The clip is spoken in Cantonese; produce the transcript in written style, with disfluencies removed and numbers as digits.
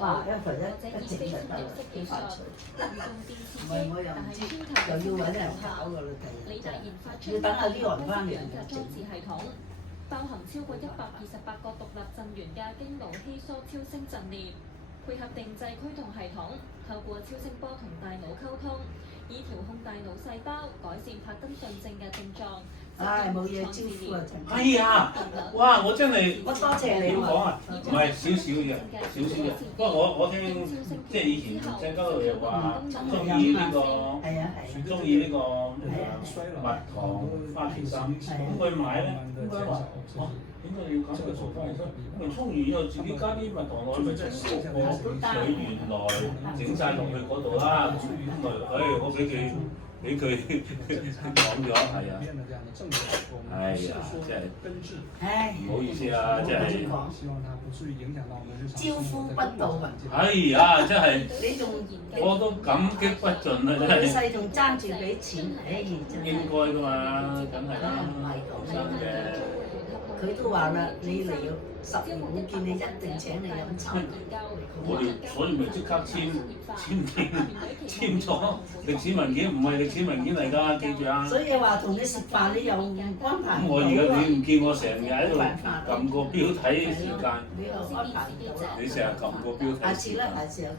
哇！一或者整就得啦，幾快脆。唔係我又唔知，又要揾人搞㗎啦，理大研發出要等下啲人翻嚟嘅裝置系統，包含超過128個獨立陣源嘅經腦稀疏超聲陣列，配合定制驅動系統，透過超聲波同大腦溝通，以調控大腦細胞，改善帕金遜症嘅症狀。唉，冇嘢招呼啊！哎呀，哇！我真係我多謝你點講啊？唔係少少嘅，少少嘅。不過我聽即係以前鄭家樂又話中意呢個，中意呢個蜜糖花旗參，咁佢買咧，應該話哦，點解你要搞個做花旗參？咁沖完之後自己加啲蜜糖落去，咪真係熟喎！佢原來整晒落去嗰度啦，咁咪我俾佢講咗，係啊，係啊，真係，唉，唔好意思啊，真係，招呼不到啊！哎呀，真係，你仲我都感激不盡啊，真老係，細仲爭住俾錢，唉，真係應該㗎嘛，梗係啦，唔係咁真嘅，佢都話啦，你嚟咗10年，我見你一定請你飲茶。我哋所以咪即刻簽咗歷史文件，唔係歷史文件嚟㗎，記住啊！所以話同你食飯，你又唔安排咁我而家你唔見我成日喺度撳個錶睇時間，你又安排唔到啦。你成日撳個錶睇時間。下次啦，下次有機